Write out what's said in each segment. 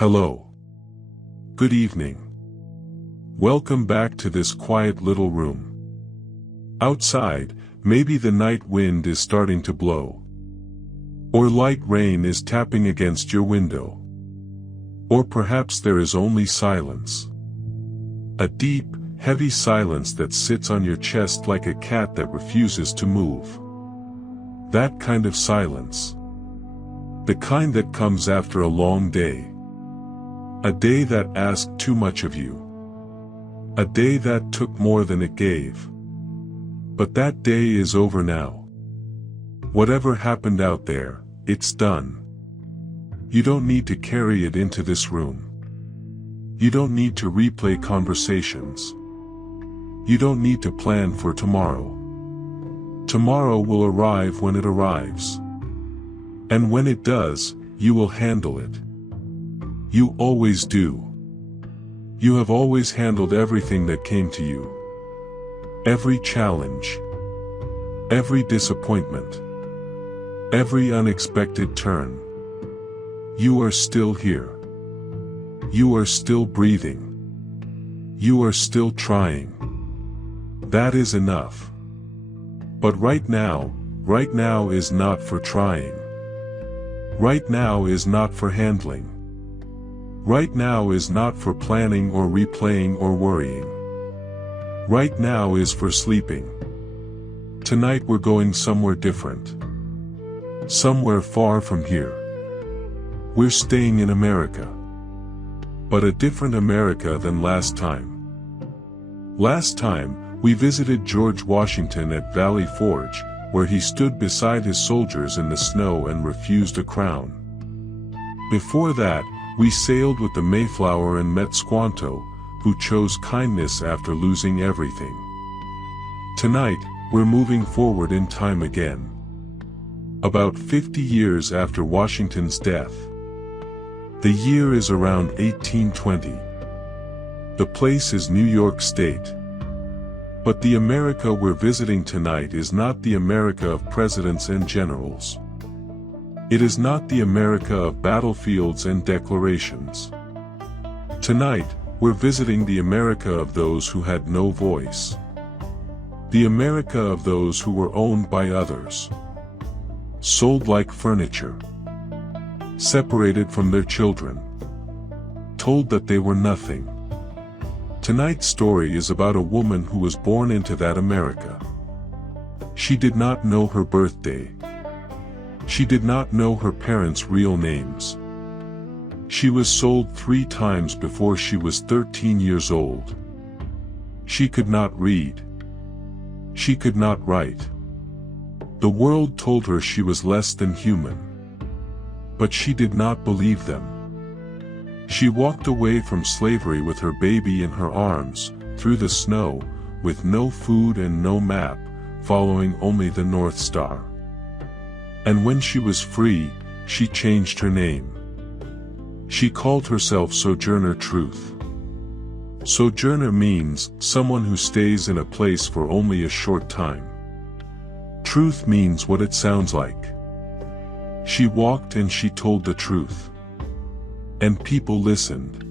Hello. Good evening. Welcome back to this quiet little room. Outside, maybe the night wind is starting to blow. Or light rain is tapping against your window. Or perhaps there is only silence. A deep, heavy silence that sits on your chest like a cat that refuses to move. That kind of silence. The kind that comes after a long day. A day that asked too much of you. A day that took more than it gave. But that day is over now. Whatever happened out there, it's done. You don't need to carry it into this room. You don't need to replay conversations. You don't need to plan for tomorrow. Tomorrow will arrive when it arrives. And when it does, you will handle it. You always do. You have always handled everything that came to you. Every challenge. Every disappointment. Every unexpected turn. You are still here. You are still breathing. You are still trying. That is enough. But right now is not for trying. Right now is not for handling. Right now is not for planning or replaying or worrying. Right now is for sleeping. Tonight we're going somewhere different. Somewhere far from here. We're staying in America. But a different America than last time. Last time, we visited George Washington at Valley Forge, where he stood beside his soldiers in the snow and refused a crown. Before that, we sailed with the Mayflower and met Squanto, who chose kindness after losing everything. Tonight, we're moving forward in time again. About 50 years after Washington's death. The year is around 1820. The place is New York State. But the America we're visiting tonight is not the America of presidents and generals. It is not the America of battlefields and declarations. Tonight, we're visiting the America of those who had no voice. The America of those who were owned by others. Sold like furniture. Separated from their children. Told that they were nothing. Tonight's story is about a woman who was born into that America. She did not know her birthday. She did not know her parents' real names. She was sold 3 times before she was 13 years old. She could not read. She could not write. The world told her she was less than human. But she did not believe them. She walked away from slavery with her baby in her arms, through the snow, with no food and no map, following only the North Star. And when she was free, she changed her name. She called herself Sojourner Truth. Sojourner means someone who stays in a place for only a short time. Truth means what it sounds like. She walked and she told the truth. And people listened.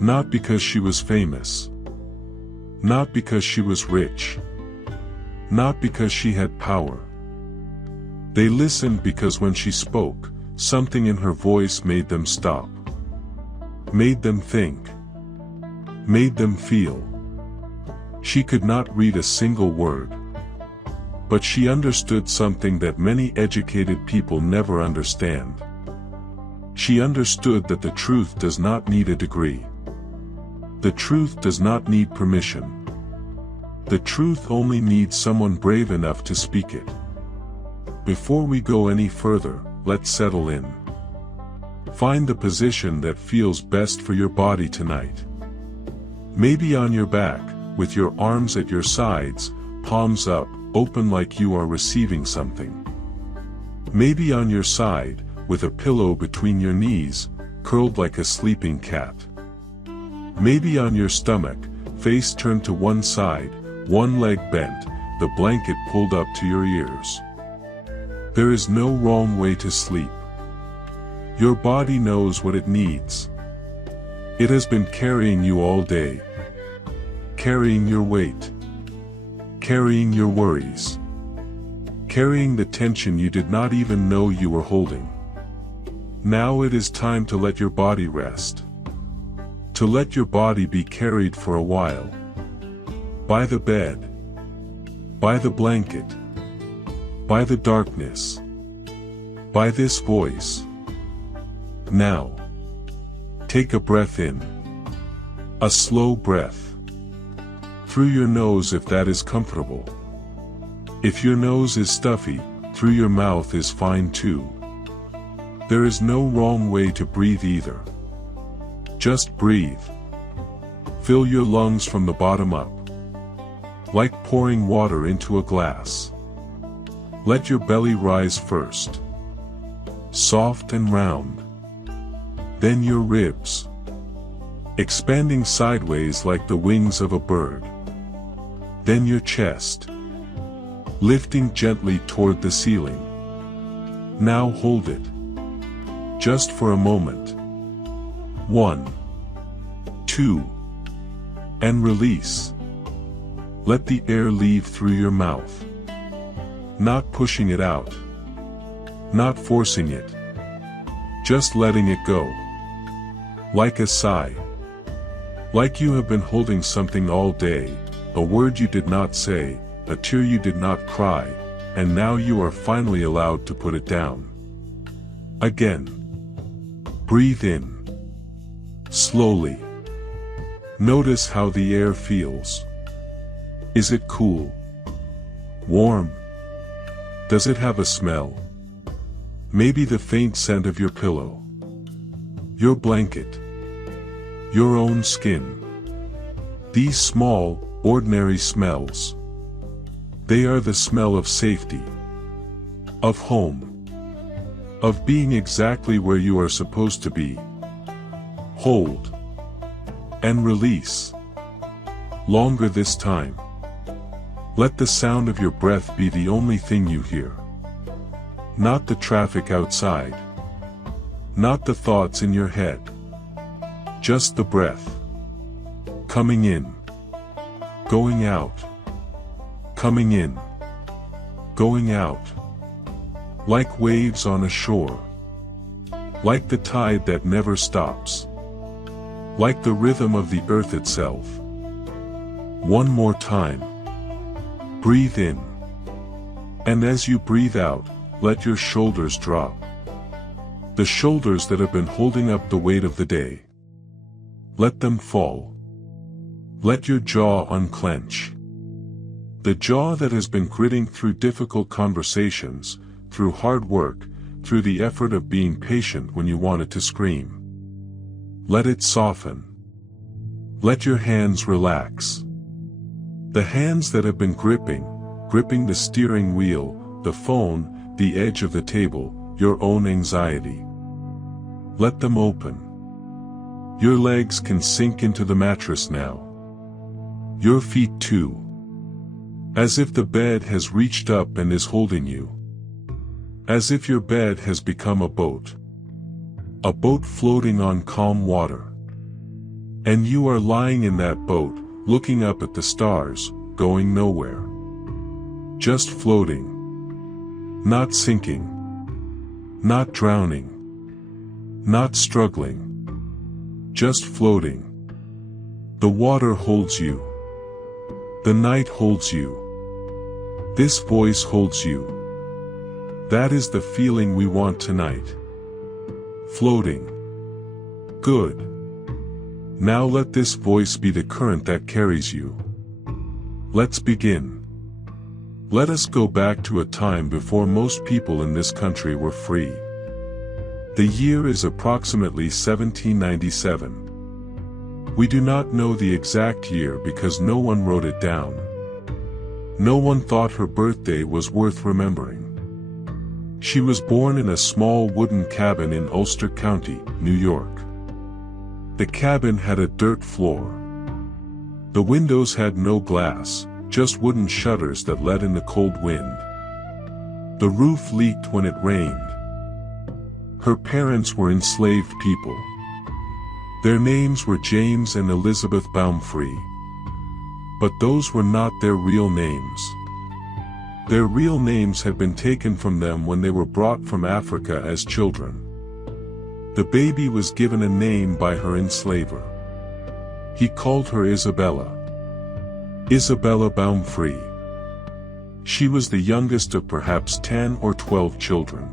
Not because she was famous. Not because she was rich. Not because she had power. They listened because when she spoke, something in her voice made them stop. Made them think. Made them feel. She could not read a single word. But she understood something that many educated people never understand. She understood that the truth does not need a degree. The truth does not need permission. The truth only needs someone brave enough to speak it. Before we go any further, let's settle in. Find the position that feels best for your body tonight. Maybe on your back, with your arms at your sides, palms up, open like you are receiving something. Maybe on your side, with a pillow between your knees, curled like a sleeping cat. Maybe on your stomach, face turned to one side, one leg bent, the blanket pulled up to your ears. There is no wrong way to sleep. Your body knows what it needs. It has been carrying you all day. Carrying your weight. Carrying your worries. Carrying the tension you did not even know you were holding. Now it is time to let your body rest. To let your body be carried for a while. By the bed. By the blanket. By the darkness. By this voice. Now. Take a breath in. A slow breath. Through your nose if that is comfortable. If your nose is stuffy, through your mouth is fine too. There is no wrong way to breathe either. Just breathe. Fill your lungs from the bottom up. Like pouring water into a glass. Let your belly rise first. Soft and round. Then your ribs. Expanding sideways like the wings of a bird. Then your chest. Lifting gently toward the ceiling. Now hold it. Just for a moment. 1, 2, and release. Let the air leave through your mouth. Not pushing it out. Not forcing it. Just letting it go. Like a sigh. Like you have been holding something all day, a word you did not say, a tear you did not cry, and now you are finally allowed to put it down. Again. Breathe in. Slowly. Notice how the air feels. Is it cool? Warm? Does it have a smell? Maybe the faint scent of your pillow. Your blanket. Your own skin. These small, ordinary smells. They are the smell of safety. Of home. Of being exactly where you are supposed to be. Hold. And release. Longer this time. Let the sound of your breath be the only thing you hear. Not the traffic outside. Not the thoughts in your head. Just the breath. Coming in. Going out. Coming in. Going out. Like waves on a shore. Like the tide that never stops. Like the rhythm of the earth itself. One more time. Breathe in. And as you breathe out, let your shoulders drop. The shoulders that have been holding up the weight of the day. Let them fall. Let your jaw unclench. The jaw that has been gritting through difficult conversations, through hard work, through the effort of being patient when you wanted to scream. Let it soften. Let your hands relax. The hands that have been gripping the steering wheel, the phone, the edge of the table, your own anxiety. Let them open. Your legs can sink into the mattress now. Your feet too. As if the bed has reached up and is holding you. As if your bed has become a boat. A boat floating on calm water. And you are lying in that boat, looking up at the stars, going nowhere. Just floating. Not sinking. Not drowning. Not struggling. Just floating. The water holds you. The night holds you. This voice holds you. That is the feeling we want tonight. Floating. Good. Now let this voice be the current that carries you. Let's begin. Let us go back to a time before most people in this country were free. The year is approximately 1797. We do not know the exact year because no one wrote it down. No one thought her birthday was worth remembering. She was born in a small wooden cabin in Ulster County, New York. The cabin had a dirt floor. The windows had no glass, just wooden shutters that let in the cold wind. The roof leaked when it rained. Her parents were enslaved people. Their names were James and Elizabeth Baumfree. But those were not their real names. Their real names had been taken from them when they were brought from Africa as children. The baby was given a name by her enslaver. He called her Isabella. Isabella Baumfree. She was the youngest of perhaps 10 or 12 children.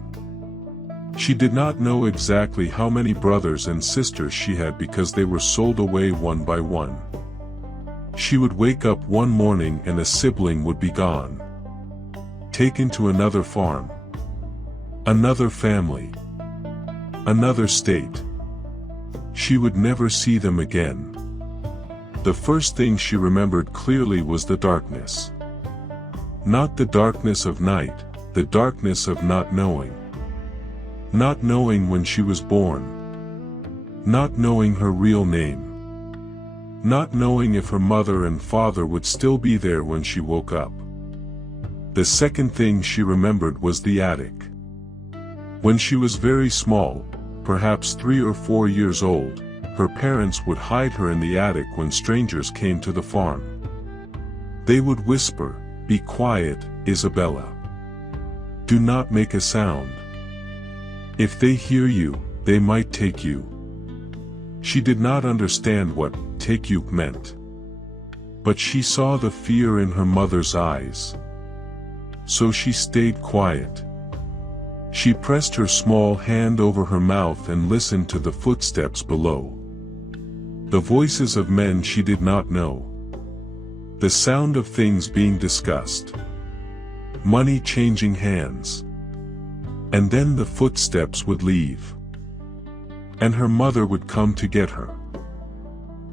She did not know exactly how many brothers and sisters she had because they were sold away one by one. She would wake up one morning and a sibling would be gone, taken to another farm, another family, another state. She would never see them again. The first thing she remembered clearly was the darkness. Not the darkness of night, the darkness of not knowing. Not knowing when she was born. Not knowing her real name. Not knowing if her mother and father would still be there when she woke up. The second thing she remembered was the attic. When she was very small, perhaps 3 or 4 years old, her parents would hide her in the attic when strangers came to the farm. They would whisper, "Be quiet, Isabella. Do not make a sound. If they hear you, they might take you." She did not understand what "take you" meant. But she saw the fear in her mother's eyes. So she stayed quiet. She pressed her small hand over her mouth and listened to the footsteps below. The voices of men she did not know. The sound of things being discussed. Money changing hands. And then the footsteps would leave. And her mother would come to get her.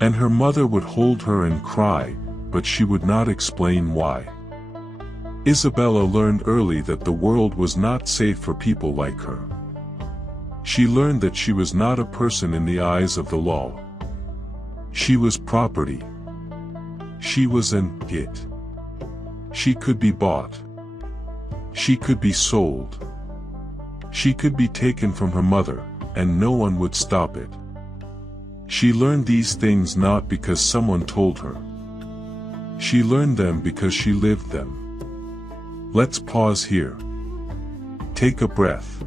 And her mother would hold her and cry, but she would not explain why. Isabella learned early that the world was not safe for people like her. She learned that she was not a person in the eyes of the law. She was property. She was an it. She could be bought. She could be sold. She could be taken from her mother, and no one would stop it. She learned these things not because someone told her. She learned them because she lived them. Let's pause here. Take a breath.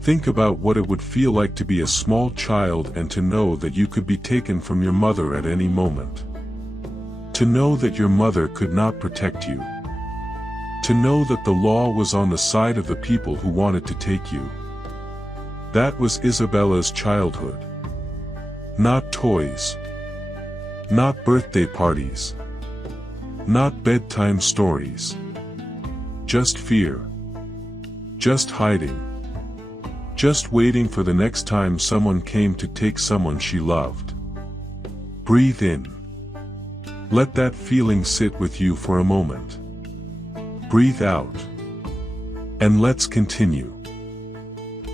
Think about what it would feel like to be a small child and to know that you could be taken from your mother at any moment. To know that your mother could not protect you. To know that the law was on the side of the people who wanted to take you. That was Isabella's childhood. Not toys. Not birthday parties. Not bedtime stories. Just fear. Just hiding. Just waiting for the next time someone came to take someone she loved. Breathe in. Let that feeling sit with you for a moment. Breathe out. And let's continue.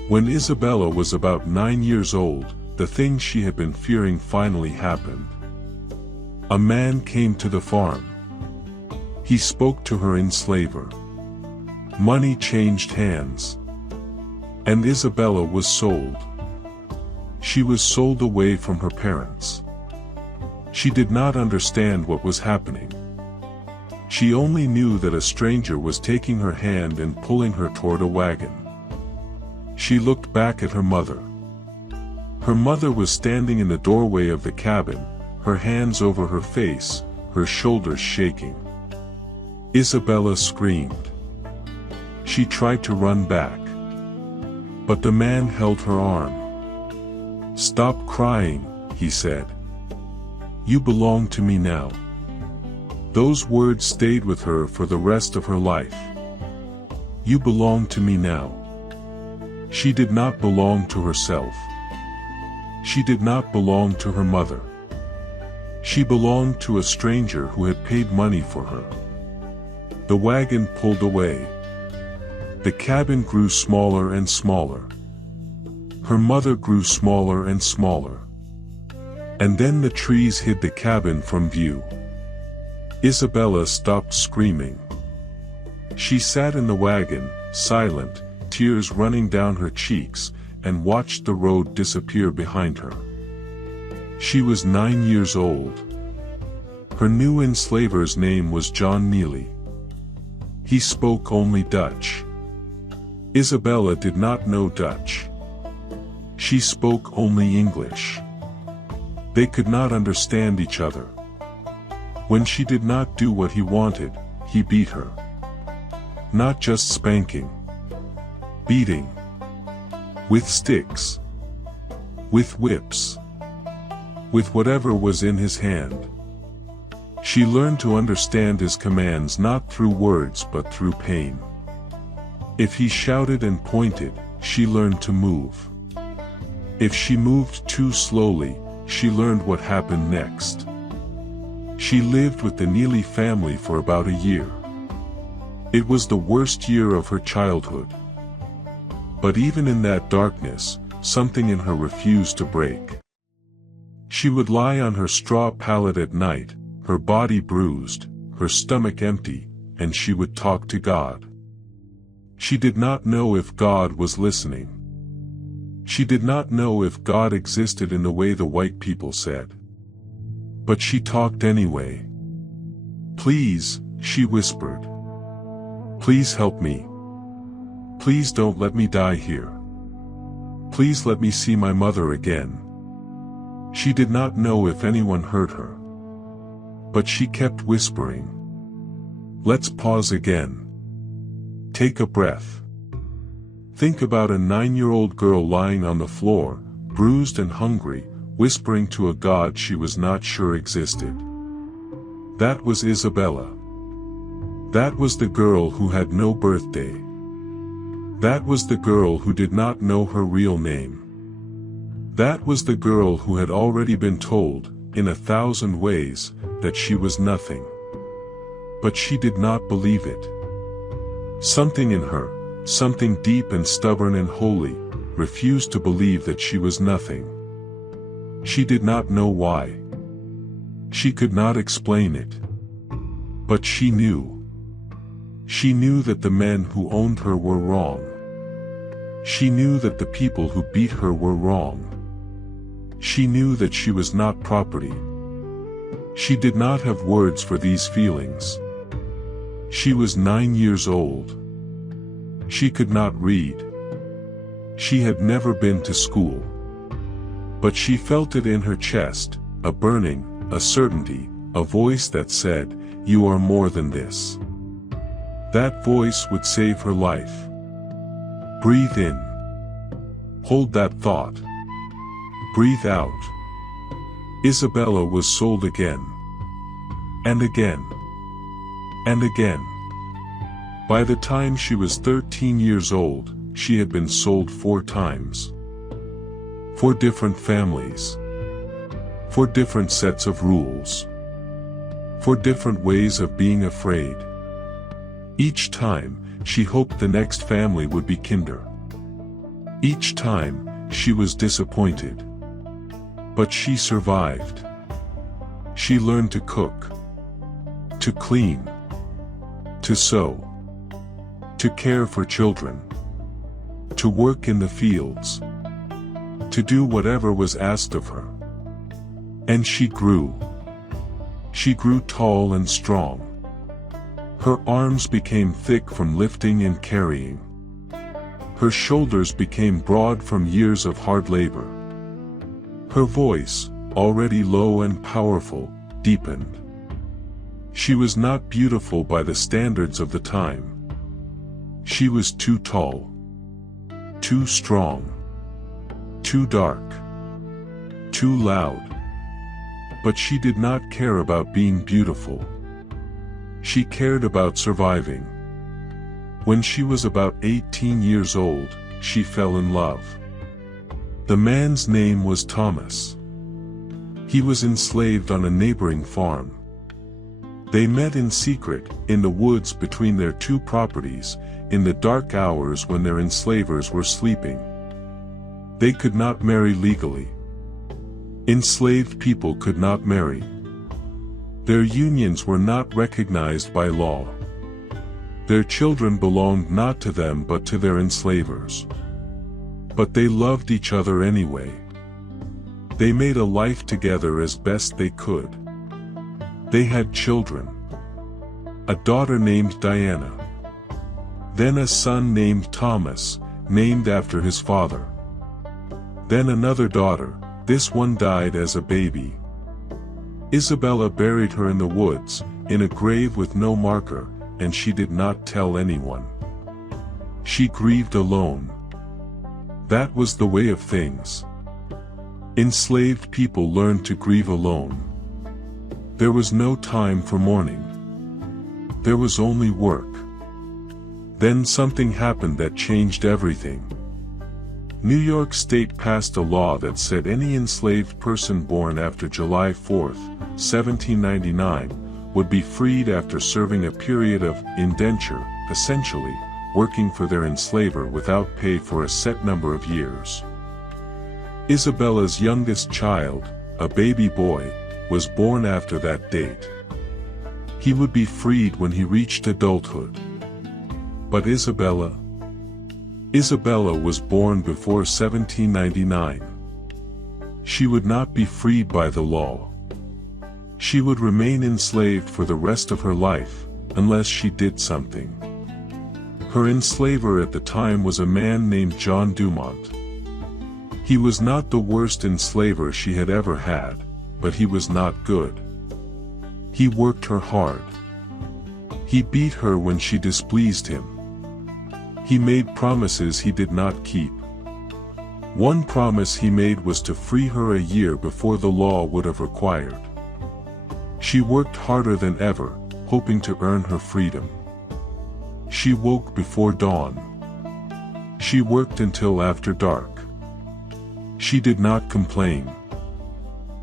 When Isabella was about 9 years old, the thing she had been fearing finally happened. A man came to the farm. He spoke to her enslaver. Money changed hands. And Isabella was sold. She was sold away from her parents. She did not understand what was happening. She only knew that a stranger was taking her hand and pulling her toward a wagon. She looked back at her mother. Her mother was standing in the doorway of the cabin, her hands over her face, her shoulders shaking. Isabella screamed. She tried to run back. But the man held her arm. "Stop crying," he said. "You belong to me now." Those words stayed with her for the rest of her life. You belong to me now. She did not belong to herself. She did not belong to her mother. She belonged to a stranger who had paid money for her. The wagon pulled away. The cabin grew smaller and smaller. Her mother grew smaller and smaller. And then the trees hid the cabin from view. Isabella stopped screaming. She sat in the wagon, silent, tears running down her cheeks, and watched the road disappear behind her. She was 9 years old. Her new enslaver's name was John Neely. He spoke only Dutch. Isabella did not know Dutch. She spoke only English. They could not understand each other. When she did not do what he wanted, he beat her. Not just spanking. Beating. With sticks. With whips. With whatever was in his hand. She learned to understand his commands not through words but through pain. If he shouted and pointed, she learned to move. If she moved too slowly, she learned what happened next. She lived with the Neely family for about a year. It was the worst year of her childhood. But even in that darkness, something in her refused to break. She would lie on her straw pallet at night, her body bruised, her stomach empty, and she would talk to God. She did not know if God was listening. She did not know if God existed in the way the white people said. But she talked anyway. "Please," she whispered. "Please help me. Please don't let me die here. Please let me see my mother again." She did not know if anyone heard her. But she kept whispering. Let's pause again. Take a breath. Think about a 9-year-old girl lying on the floor, bruised and hungry, whispering to a God she was not sure existed. That was Isabella. That was the girl who had no birthday. That was the girl who did not know her real name. That was the girl who had already been told, in 1,000 ways, that she was nothing. But she did not believe it. Something in her, something deep and stubborn and holy, refused to believe that she was nothing. She did not know why. She could not explain it. But she knew. She knew that the men who owned her were wrong. She knew that the people who beat her were wrong. She knew that she was not property. She did not have words for these feelings. She was 9 years old. She could not read. She had never been to school. But she felt it in her chest, a burning, a certainty, a voice that said, "You are more than this." That voice would save her life. Breathe in. Hold that thought. Breathe out. Isabella was sold again. And again. And again. By the time she was 13 years old, she had been sold 4 times. 4 different families. 4 different sets of rules. 4 different ways of being afraid. Each time, she hoped the next family would be kinder. Each time, she was disappointed. But she survived. She learned to cook, to clean, to sew, to care for children, to work in the fields, to do whatever was asked of her. And she grew. She grew tall and strong. Her arms became thick from lifting and carrying. Her shoulders became broad from years of hard labor. Her voice, already low and powerful, deepened. She was not beautiful by the standards of the time. She was too tall, too strong, too dark, too loud. But she did not care about being beautiful. She cared about surviving. When she was about 18 years old, she fell in love. The man's name was Thomas. He was enslaved on a neighboring farm. They met in secret, in the woods between their 2 properties, in the dark hours when their enslavers were sleeping. They could not marry legally. Enslaved people could not marry. Their unions were not recognized by law. Their children belonged not to them but to their enslavers. But they loved each other anyway. They made a life together as best they could. They had children. A daughter named Diana. Then a son named Thomas, named after his father. Then another daughter, this one died as a baby. Isabella buried her in the woods, in a grave with no marker, and she did not tell anyone. She grieved alone. That was the way of things. Enslaved people learned to grieve alone. There was no time for mourning. There was only work. Then something happened that changed everything. New York State passed a law that said any enslaved person born after July 4, 1799, would be freed after serving a period of indenture, essentially, working for their enslaver without pay for a set number of years. Isabella's youngest child, a baby boy, was born after that date. He would be freed when he reached adulthood. But Isabella was born before 1799. She would not be freed by the law. She would remain enslaved for the rest of her life, unless she did something. Her enslaver at the time was a man named John Dumont. He was not the worst enslaver she had ever had, but he was not good. He worked her hard. He beat her when she displeased him. He made promises he did not keep. One promise he made was to free her a year before the law would have required. She worked harder than ever, hoping to earn her freedom. She woke before dawn. She worked until after dark. She did not complain.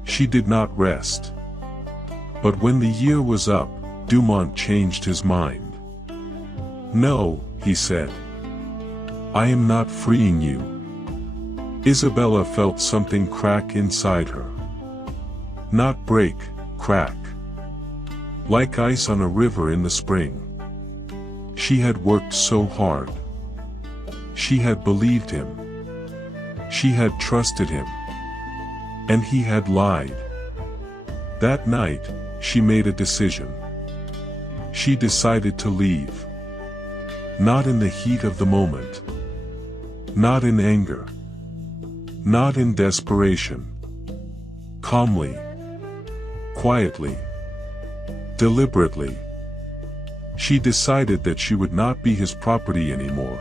She did not rest. But when the year was up, Dumont changed his mind. "No," he said. "I am not freeing you." Isabella felt something crack inside her. Not break, crack. Like ice on a river in the spring. She had worked so hard. She had believed him. She had trusted him. And he had lied. That night, she made a decision. She decided to leave. Not in the heat of the moment. Not in anger. Not in desperation. Calmly. Quietly. Deliberately. She decided that she would not be his property anymore.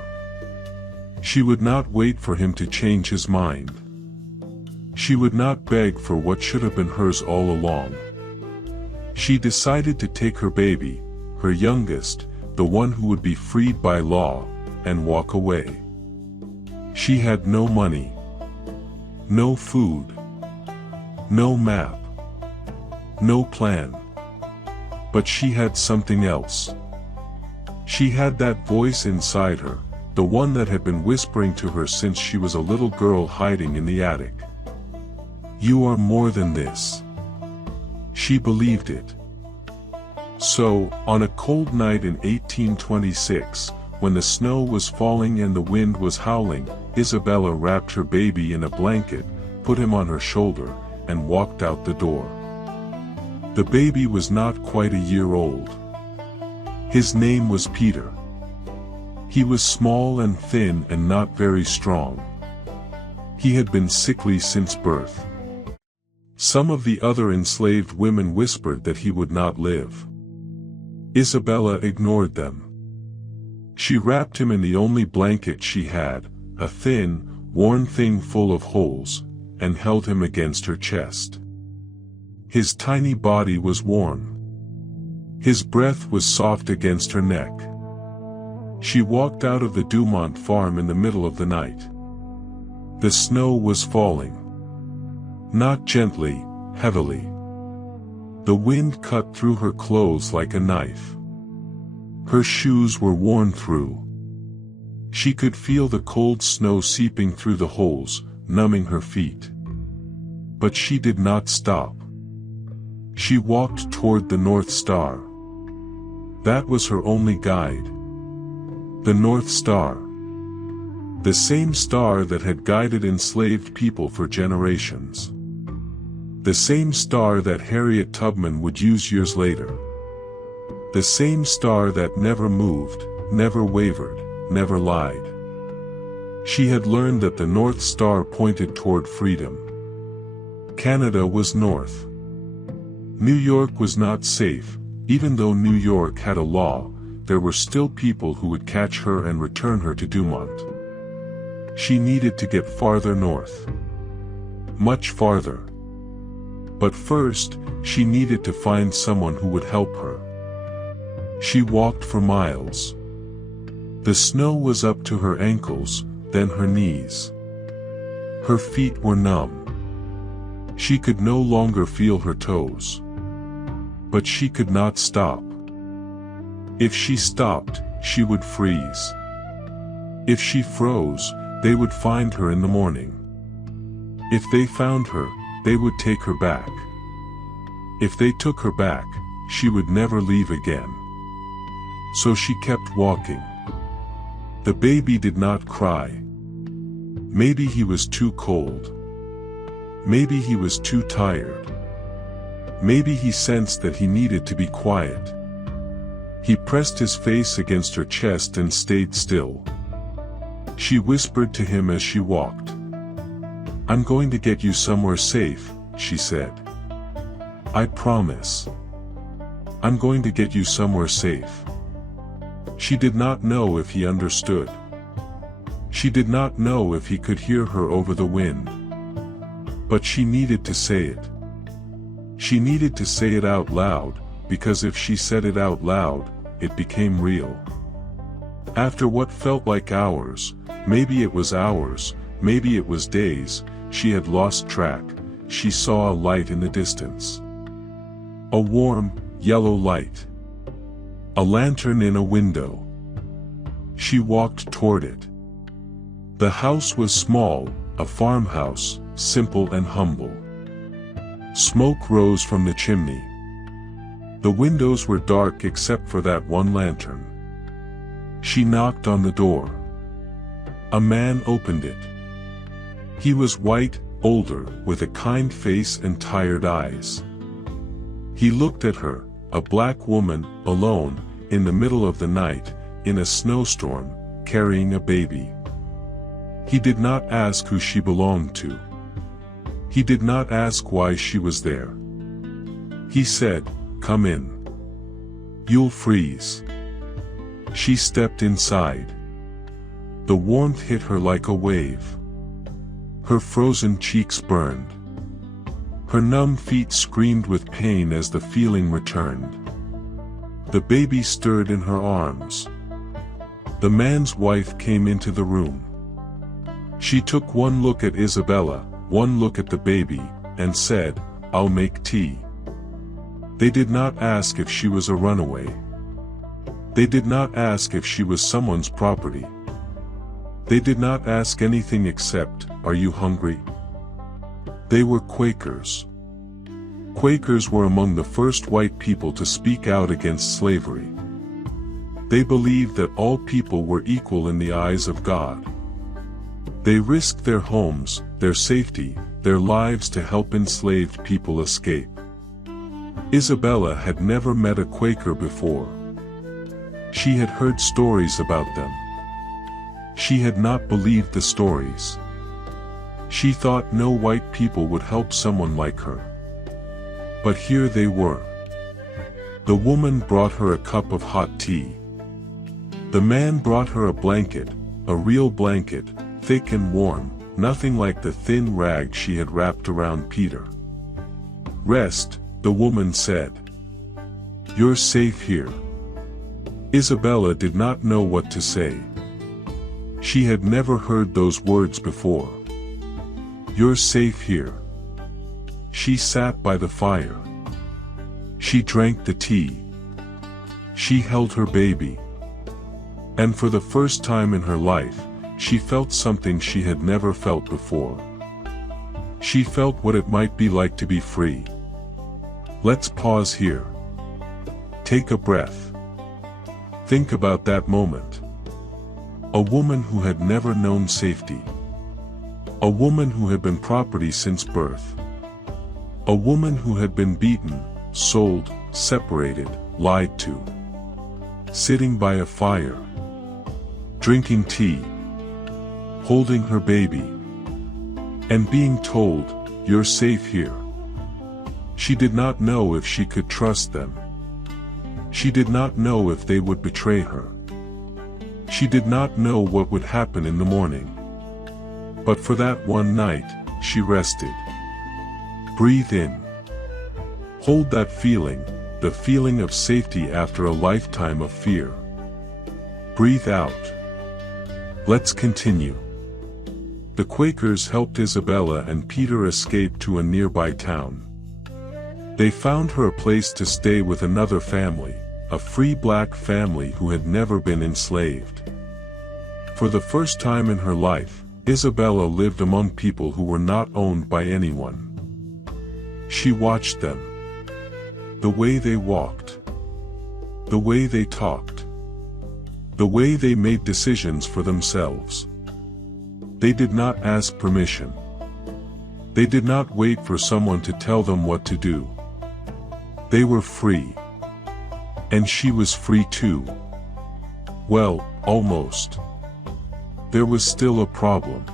She would not wait for him to change his mind. She would not beg for what should have been hers all along. She decided to take her baby, her youngest, the one who would be freed by law, and walk away. She had no money. No food. No map. No plan. But she had something else. She had that voice inside her, the one that had been whispering to her since she was a little girl hiding in the attic. "You are more than this." She believed it. So, on a cold night in 1826, when the snow was falling and the wind was howling, Isabella wrapped her baby in a blanket, put him on her shoulder, and walked out the door. The baby was not quite a year old. His name was Peter. He was small and thin and not very strong. He had been sickly since birth. Some of the other enslaved women whispered that he would not live. Isabella ignored them. She wrapped him in the only blanket she had, a thin, worn thing full of holes, and held him against her chest. His tiny body was warm. His breath was soft against her neck. She walked out of the Dumont farm in the middle of the night. The snow was falling. Not gently, heavily. The wind cut through her clothes like a knife. Her shoes were worn through. She could feel the cold snow seeping through the holes, numbing her feet. But she did not stop. She walked toward the North Star. That was her only guide. The North Star. The same star that had guided enslaved people for generations. The same star that Harriet Tubman would use years later. The same star that never moved, never wavered, never lied. She had learned that the North Star pointed toward freedom. Canada was north. New York was not safe. Even though New York had a law, there were still people who would catch her and return her to Dumont. She needed to get farther north. Much farther. But first, she needed to find someone who would help her. She walked for miles. The snow was up to her ankles, then her knees. Her feet were numb. She could no longer feel her toes. But she could not stop. If she stopped, she would freeze. If she froze, they would find her in the morning. If they found her, they would take her back. If they took her back, she would never leave again. So she kept walking. The baby did not cry. Maybe he was too cold. Maybe he was too tired. Maybe he sensed that he needed to be quiet. He pressed his face against her chest and stayed still. She whispered to him as she walked. "I'm going to get you somewhere safe," she said. "I promise. I'm going to get you somewhere safe." She did not know if he understood. She did not know if he could hear her over the wind. But she needed to say it. She needed to say it out loud, because if she said it out loud, it became real. After what felt like hours, maybe it was hours, maybe it was days, she had lost track. She saw a light in the distance. A warm, yellow light. A lantern in a window. She walked toward it. The house was small, a farmhouse, simple and humble. Smoke rose from the chimney. The windows were dark except for that one lantern. She knocked on the door. A man opened it. He was white, older, with a kind face and tired eyes. He looked at her, a black woman, alone, in the middle of the night, in a snowstorm, carrying a baby. He did not ask who she belonged to. He did not ask why she was there. He said, "Come in. You'll freeze." She stepped inside. The warmth hit her like a wave. Her frozen cheeks burned. Her numb feet screamed with pain as the feeling returned. The baby stirred in her arms. The man's wife came into the room. She took one look at Isabella, one look at the baby, and said, "I'll make tea." They did not ask if she was a runaway. They did not ask if she was someone's property. They did not ask anything except, "Are you hungry?" They were Quakers. Quakers were among the first white people to speak out against slavery. They believed that all people were equal in the eyes of God. They risked their homes, their safety, their lives to help enslaved people escape. Isabella had never met a Quaker before. She had heard stories about them. She had not believed the stories. She thought no white people would help someone like her. But here they were. The woman brought her a cup of hot tea. The man brought her a blanket, a real blanket, thick and warm, nothing like the thin rag she had wrapped around Peter. "Rest," the woman said. "You're safe here." Isabella did not know what to say. She had never heard those words before. "You're safe here." She sat by the fire. She drank the tea. She held her baby. And for the first time in her life, she felt something she had never felt before. She felt what it might be like to be free. Let's pause here. Take a breath. Think about that moment. A woman who had never known safety. A woman who had been property since birth. A woman who had been beaten, sold, separated, lied to. Sitting by a fire. Drinking tea. Holding her baby. And being told, "You're safe here." She did not know if she could trust them. She did not know if they would betray her. She did not know what would happen in the morning. But for that one night, she rested. Breathe in. Hold that feeling, the feeling of safety after a lifetime of fear. Breathe out. Let's continue. The Quakers helped Isabella and Peter escape to a nearby town. They found her a place to stay with another family, a free black family who had never been enslaved. For the first time in her life, Isabella lived among people who were not owned by anyone. She watched them. The way they walked. The way they talked. The way they made decisions for themselves. They did not ask permission. They did not wait for someone to tell them what to do. They were free. And she was free too. Well, almost. There was still a problem.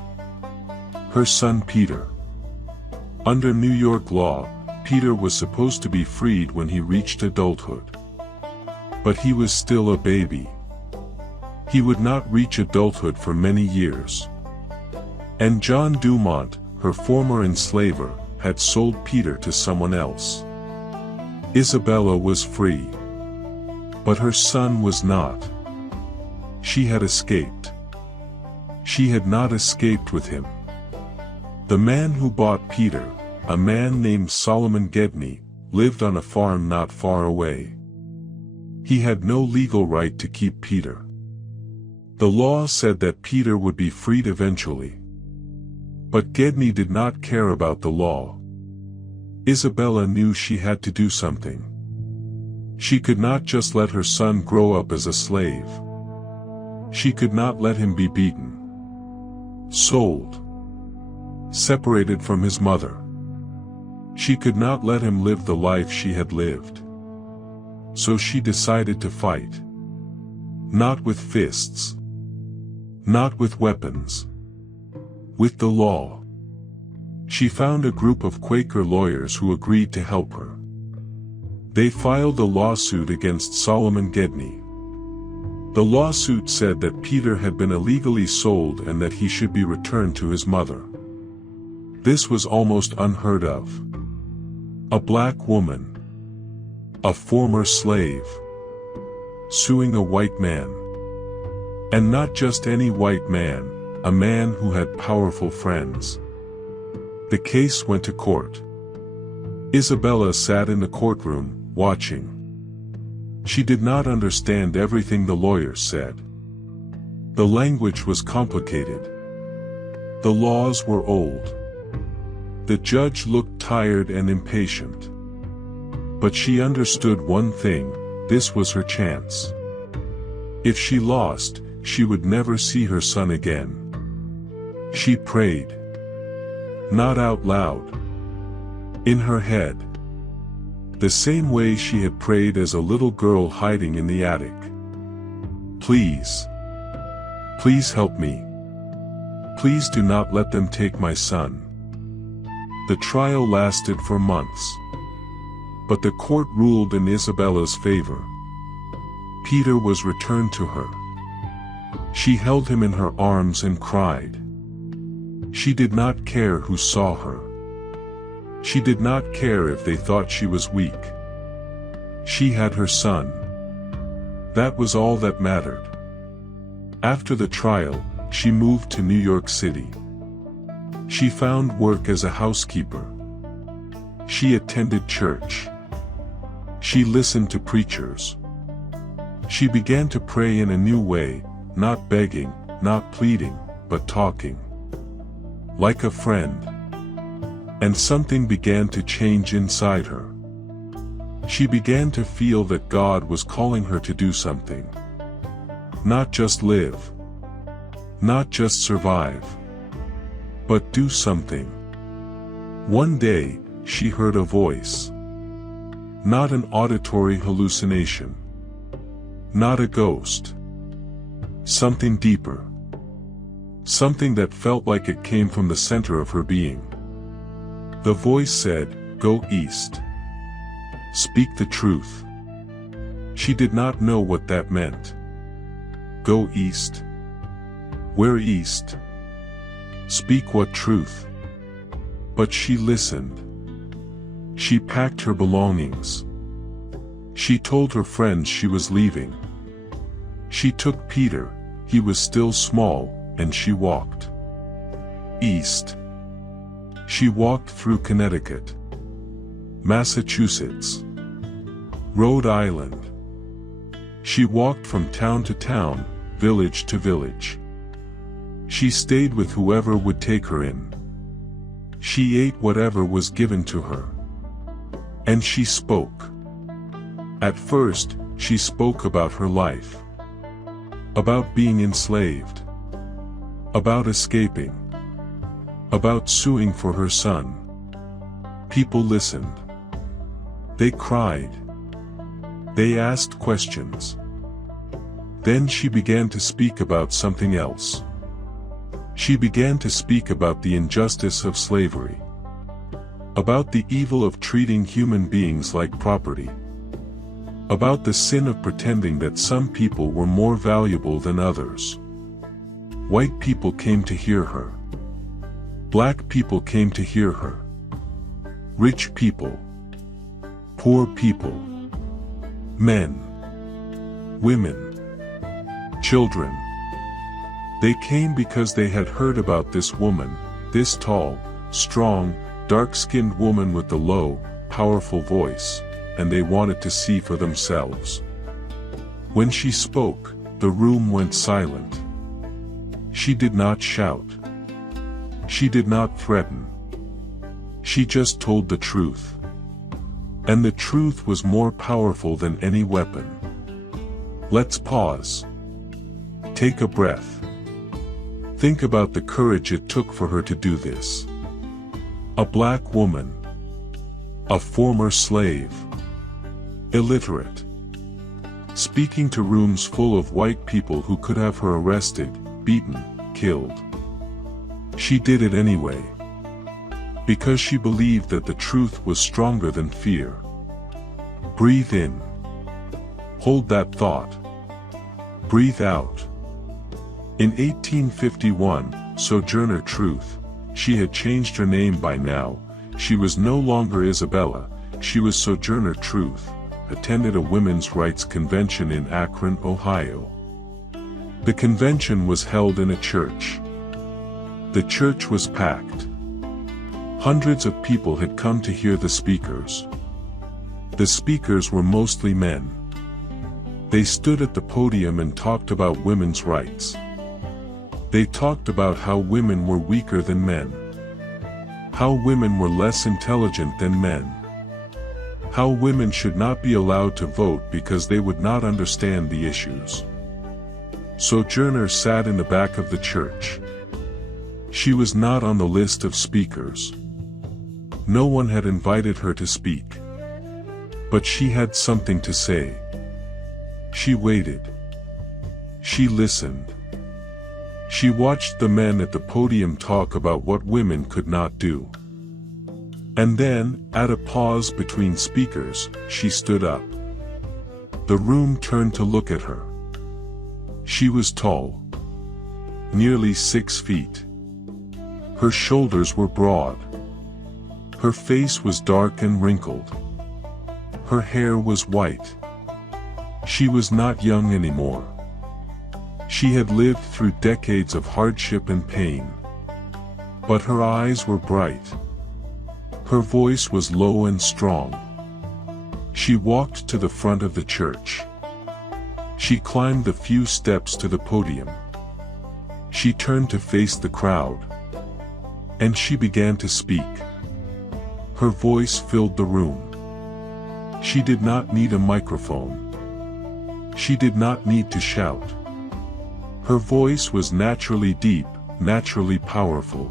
Her son Peter. Under New York law, Peter was supposed to be freed when he reached adulthood. But he was still a baby. He would not reach adulthood for many years. And John Dumont, her former enslaver, had sold Peter to someone else. Isabella was free. But her son was not. She had escaped. She had not escaped with him. The man who bought Peter, a man named Solomon Gedney, lived on a farm not far away. He had no legal right to keep Peter. The law said that Peter would be freed eventually. But Gedney did not care about the law. Isabella knew she had to do something. She could not just let her son grow up as a slave. She could not let him be beaten, sold, separated from his mother. She could not let him live the life she had lived. So she decided to fight. Not with fists. Not with weapons. With the law. She found a group of Quaker lawyers who agreed to help her. They filed a lawsuit against Solomon Gedney. The lawsuit said that Peter had been illegally sold and that he should be returned to his mother. This was almost unheard of. A black woman, a former slave, suing a white man. And not just any white man, a man who had powerful friends. The case went to court. Isabella sat in the courtroom, watching. She did not understand everything the lawyers said. The language was complicated. The laws were old. The judge looked tired and impatient. But she understood one thing: this was her chance. If she lost, she would never see her son again. She prayed. Not out loud. In her head. The same way she had prayed as a little girl hiding in the attic. Please. Please help me. Please do not let them take my son. The trial lasted for months. But the court ruled in Isabella's favor. Peter was returned to her. She held him in her arms and cried. She did not care who saw her. She did not care if they thought she was weak. She had her son. That was all that mattered. After the trial, she moved to New York City. She found work as a housekeeper. She attended church. She listened to preachers. She began to pray in a new way, not begging, not pleading, but talking. Like a friend. And something began to change inside her. She began to feel that God was calling her to do something. Not just live. Not just survive, but do something. One day, she heard a voice. Not an auditory hallucination. Not a ghost. Something deeper. Something that felt like it came from the center of her being. The voice said, "Go east. Speak the truth." She did not know what that meant. Go east? Where east? Speak what truth? But she listened. She packed her belongings. She told her friends she was leaving. She took Peter, he was still small, and she walked east. She walked through Connecticut, Massachusetts, Rhode Island. She walked from town to town, village to village. She stayed with whoever would take her in. She ate whatever was given to her. And she spoke. At first, she spoke about her life. About being enslaved. About escaping. About suing for her son. People listened. They cried. They asked questions. Then she began to speak about something else. She began to speak about the injustice of slavery. About the evil of treating human beings like property. About the sin of pretending that some people were more valuable than others. White people came to hear her. Black people came to hear her. Rich people. Poor people. Men. Women. Children. They came because they had heard about this woman, this tall, strong, dark-skinned woman with the low, powerful voice, and they wanted to see for themselves. When she spoke, the room went silent. She did not shout. She did not threaten. She just told the truth. And the truth was more powerful than any weapon. Let's pause. Take a breath. Think about the courage it took for her to do this. A black woman. A former slave. Illiterate. Speaking to rooms full of white people who could have her arrested, beaten, killed. She did it anyway. Because she believed that the truth was stronger than fear. Breathe in. Hold that thought. Breathe out. In 1851, Sojourner Truth, she had changed her name by now, she was no longer Isabella, she was Sojourner Truth, attended a women's rights convention in Akron, Ohio. The convention was held in a church. The church was packed. Hundreds of people had come to hear the speakers. The speakers were mostly men. They stood at the podium and talked about women's rights. They talked about how women were weaker than men. How women were less intelligent than men. How women should not be allowed to vote because they would not understand the issues. Sojourner sat in the back of the church. She was not on the list of speakers. No one had invited her to speak. But she had something to say. She waited. She listened. She watched the men at the podium talk about what women could not do. And then, at a pause between speakers, she stood up. The room turned to look at her. She was tall. Nearly 6 feet. Her shoulders were broad. Her face was dark and wrinkled. Her hair was white. She was not young anymore. She had lived through decades of hardship and pain. But her eyes were bright. Her voice was low and strong. She walked to the front of the church. She climbed the few steps to the podium. She turned to face the crowd. And she began to speak. Her voice filled the room. She did not need a microphone. She did not need to shout. Her voice was naturally deep, naturally powerful.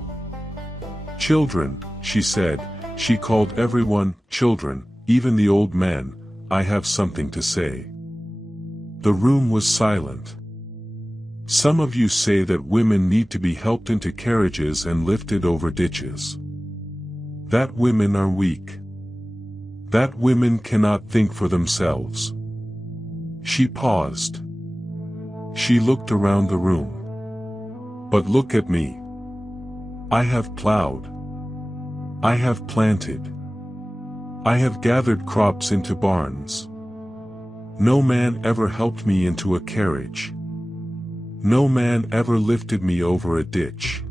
"Children," she said, she called everyone children, even the old men, "I have something to say." The room was silent. "Some of you say that women need to be helped into carriages and lifted over ditches. That women are weak. That women cannot think for themselves." She paused. She looked around the room. "But look at me. I have plowed. I have planted. I have gathered crops into barns. No man ever helped me into a carriage. No man ever lifted me over a ditch.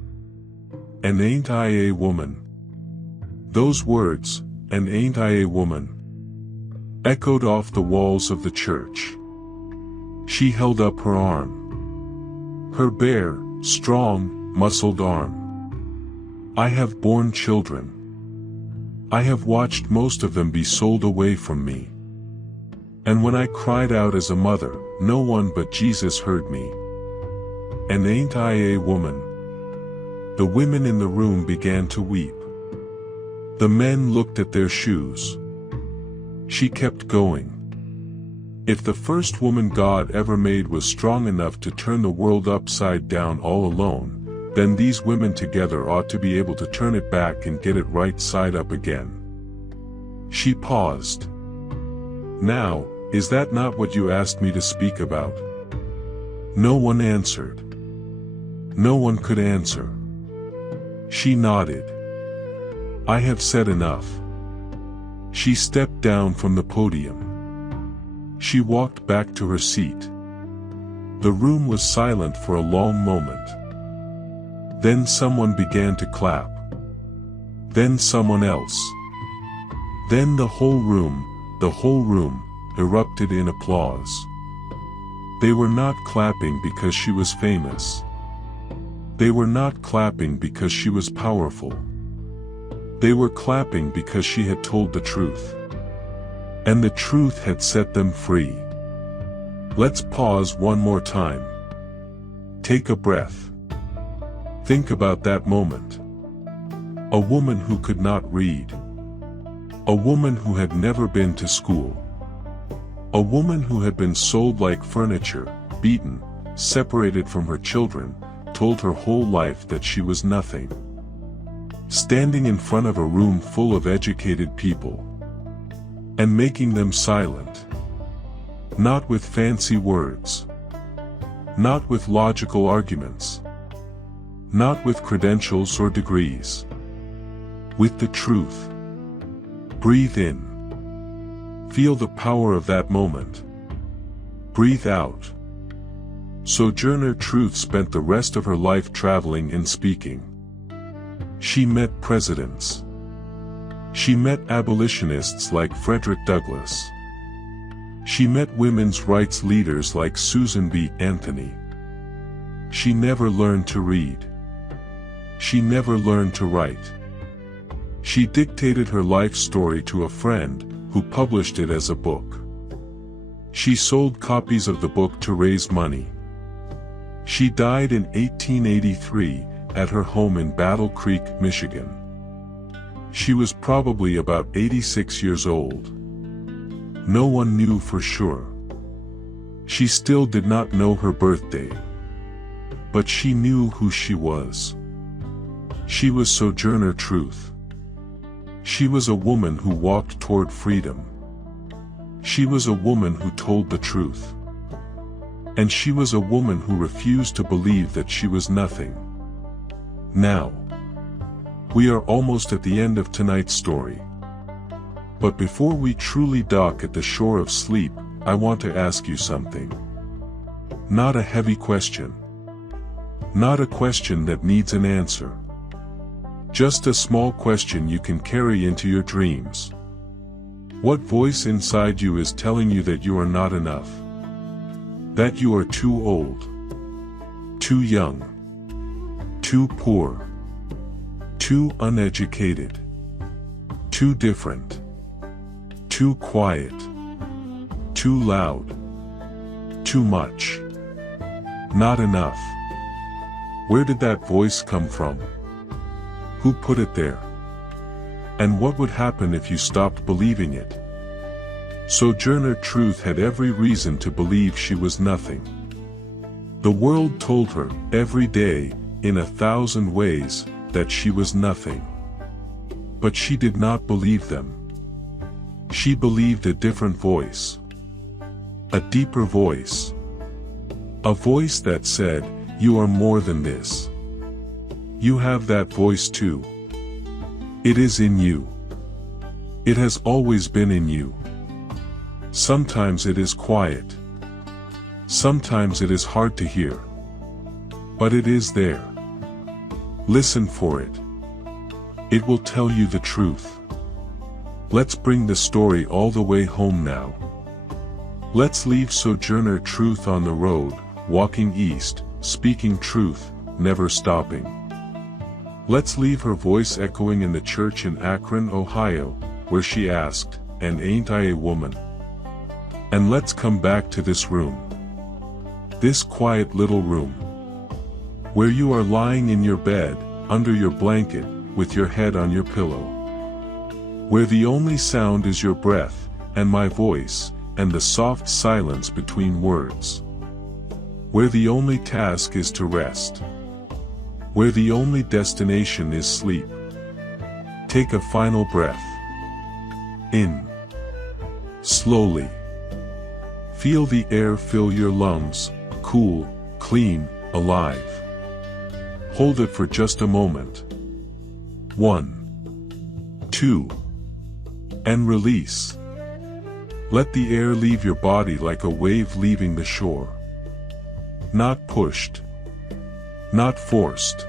And ain't I a woman?" Those words, "and ain't I a woman?" echoed off the walls of the church. She held up her arm. Her bare, strong, muscled arm. "I have borne children. I have watched most of them be sold away from me. And when I cried out as a mother, no one but Jesus heard me. And ain't I a woman?" The women in the room began to weep. The men looked at their shoes. She kept going. If the first woman God ever made was strong enough to turn the world upside down all alone, then these women together ought to be able to turn it back and get it right side up again. She paused. "Now, is that not what you asked me to speak about?" No one answered. No one could answer. She nodded. "I have said enough." She stepped down from the podium. She walked back to her seat. The room was silent for a long moment. Then someone began to clap. Then someone else. Then the whole room, erupted in applause. They were not clapping because she was famous. They were not clapping because she was powerful. They were clapping because she had told the truth. And the truth had set them free. Let's pause one more time. Take a breath. Think about that moment. A woman who could not read. A woman who had never been to school. A woman who had been sold like furniture, beaten, separated from her children, told her whole life that she was nothing. Standing in front of a room full of educated people. And making them silent. Not with fancy words. Not with logical arguments. Not with credentials or degrees. With the truth. Breathe in. Feel the power of that moment. Breathe out. Sojourner Truth spent the rest of her life traveling and speaking. She met presidents. She met abolitionists like Frederick Douglass. She met women's rights leaders like Susan B. Anthony. She never learned to read. She never learned to write. She dictated her life story to a friend, who published it as a book. She sold copies of the book to raise money. She died in 1883, at her home in Battle Creek, Michigan. She was probably about 86 years old. No one knew for sure. She still did not know her birthday. But she knew who she was. She was Sojourner Truth. She was a woman who walked toward freedom. She was a woman who told the truth. And she was a woman who refused to believe that she was nothing. Now, we are almost at the end of tonight's story. But before we truly dock at the shore of sleep, I want to ask you something. Not a heavy question. Not a question that needs an answer. Just a small question you can carry into your dreams. What voice inside you is telling you that you are not enough? That you are too old, too young, too poor, too uneducated, too different, too quiet, too loud, too much, Not enough. Where did that voice come from? Who put it there? And what would happen if you stopped believing it? Sojourner Truth had every reason to believe she was nothing. The world told her, every day, in 1,000 ways, that she was nothing. But she did not believe them. She believed a different voice. A deeper voice. A voice that said, "You are more than this." You have that voice too. It is in you. It has always been in you. Sometimes it is quiet. Sometimes it is hard to hear. But it is there. Listen for it. It will tell you the truth. Let's bring the story all the way home now. Let's leave Sojourner Truth on the road, walking east, speaking truth, never stopping. Let's leave her voice echoing in the church in Akron, Ohio, where she asked, "And ain't I a woman?" And let's come back to this room. This quiet little room. Where you are lying in your bed, under your blanket, with your head on your pillow. Where the only sound is your breath, and my voice, and the soft silence between words. Where the only task is to rest. Where the only destination is sleep. Take a final breath. In. Slowly. Feel the air fill your lungs, cool, clean, alive. Hold it for just a moment. 1, 2, and release. Let the air leave your body like a wave leaving the shore. Not pushed. Not forced.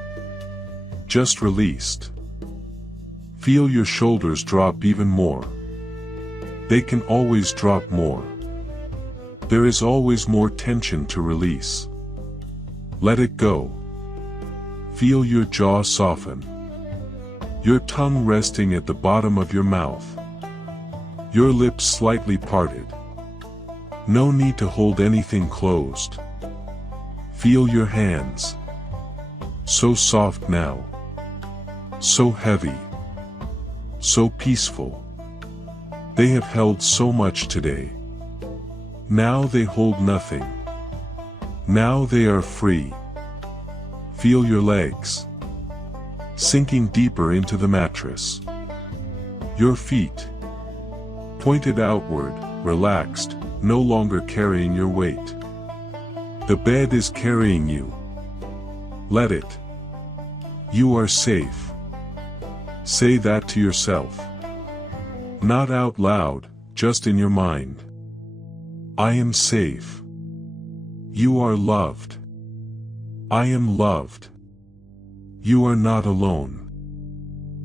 Just released. Feel your shoulders drop even more. They can always drop more. There is always more tension to release. Let it go. Feel your jaw soften. Your tongue resting at the bottom of your mouth. Your lips slightly parted. No need to hold anything closed. Feel your hands. So soft now. So heavy. So peaceful. They have held so much today. Now they hold nothing. Now they are free. Feel your legs. Sinking deeper into the mattress. Your feet. Pointed outward, relaxed, no longer carrying your weight. The bed is carrying you. Let it. You are safe. Say that to yourself. Not out loud, just in your mind. I am safe. You are loved. I am loved. You are not alone.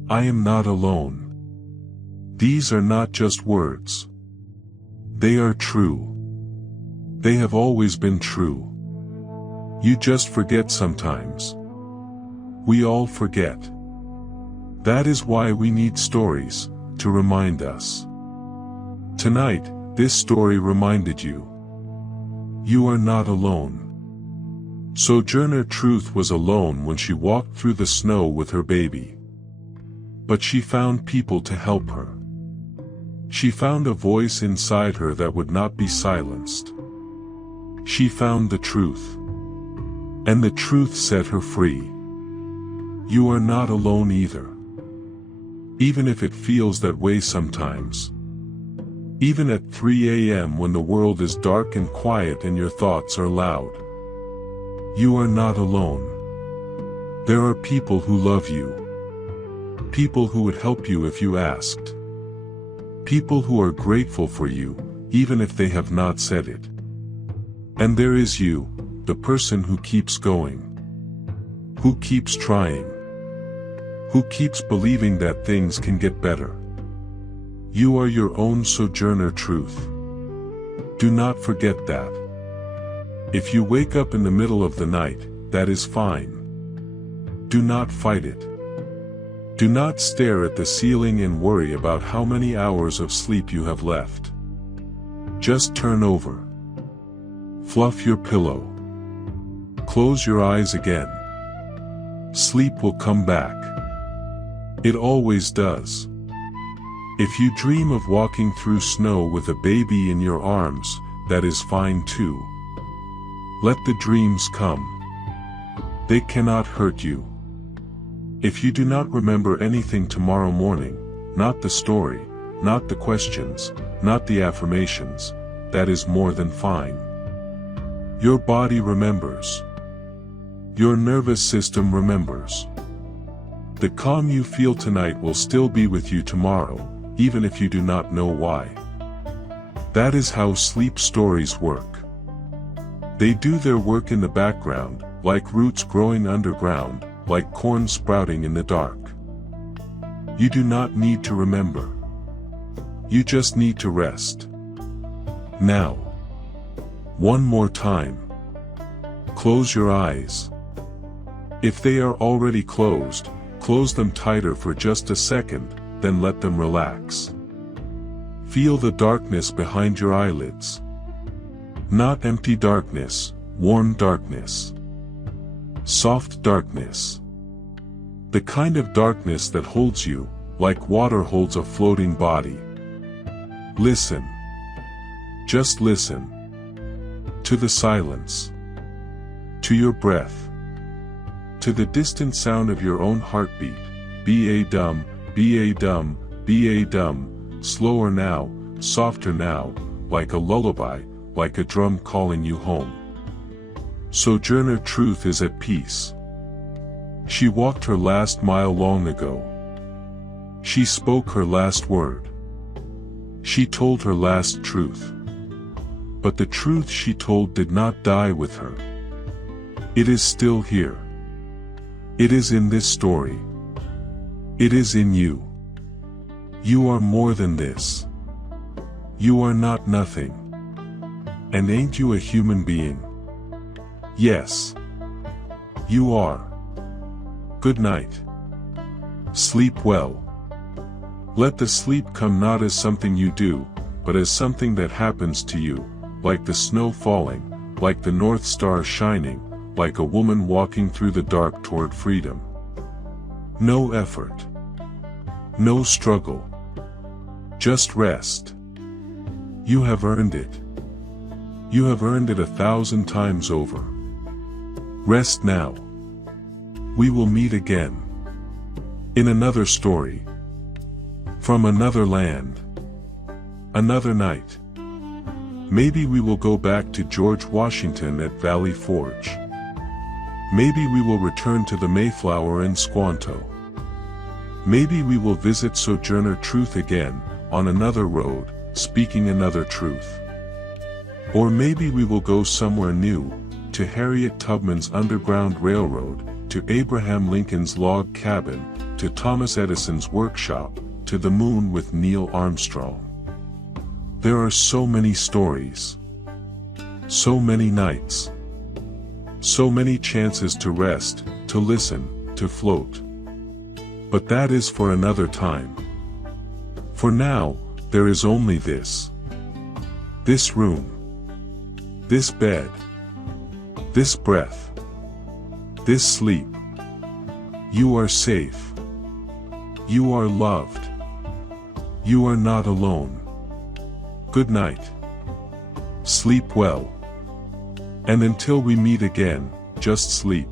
I am not alone. These are not just words. They are true. They have always been true. You just forget sometimes. We all forget. That is why we need stories, to remind us. Tonight, this story reminded you. You are not alone. Sojourner Truth was alone when she walked through the snow with her baby. But she found people to help her. She found a voice inside her that would not be silenced. She found the truth. And the truth set her free. You are not alone either. Even if it feels that way sometimes. Even at 3 a.m. when the world is dark and quiet and your thoughts are loud. You are not alone. There are people who love you. People who would help you if you asked. People who are grateful for you, even if they have not said it. And there is you, the person who keeps going. Who keeps trying. Who keeps believing that things can get better. You are your own Sojourner Truth. Do not forget that. If you wake up in the middle of the night, that is fine. Do not fight it. Do not stare at the ceiling and worry about how many hours of sleep you have left. Just turn over. Fluff your pillow. Close your eyes again. Sleep will come back. It always does. If you dream of walking through snow with a baby in your arms, that is fine too. Let the dreams come. They cannot hurt you. If you do not remember anything tomorrow morning, not the story, not the questions, not the affirmations, that is more than fine. Your body remembers. Your nervous system remembers. The calm you feel tonight will still be with you tomorrow, even if you do not know why. That is how sleep stories work. They do their work in the background, like roots growing underground, like corn sprouting in the dark. You do not need to remember. You just need to rest. Now. One more time. Close your eyes. If they are already closed, close them tighter for just a second, then let them relax. Feel the darkness behind your eyelids. Not empty darkness, warm darkness. Soft darkness. The kind of darkness that holds you, like water holds a floating body. Listen. Just listen. To the silence. To your breath. To the distant sound of your own heartbeat. Be a dum, be a dum, be a dum, slower now, softer now, like a lullaby, like a drum calling you home. Sojourner Truth is at peace. She walked her last mile long ago. She spoke her last word. She told her last truth. But the truth she told did not die with her. It is still here. It is in this story. It is in you. You are more than this. You are not nothing. And ain't you a human being? Yes. You are. Good night. Sleep well. Let the sleep come not as something you do, but as something that happens to you, like the snow falling, like the North Star shining, like a woman walking through the dark toward freedom. No effort. No struggle. Just rest. You have earned it. You have earned it 1,000 times over. Rest now. We will meet again. In another story. From another land. Another night. Maybe we will go back to George Washington at Valley Forge. Maybe we will return to the Mayflower and Squanto. Maybe we will visit Sojourner Truth again, on another road, speaking another truth. Or maybe we will go somewhere new, to Harriet Tubman's Underground Railroad, to Abraham Lincoln's log cabin, to Thomas Edison's workshop, to the moon with Neil Armstrong. There are so many stories. So many nights. So many chances to rest, to listen, to float. But that is for another time. For now, there is only this. This room. This bed. This breath. This sleep. You are safe. You are loved. You are not alone. Good night. Sleep well. And until we meet again, just sleep.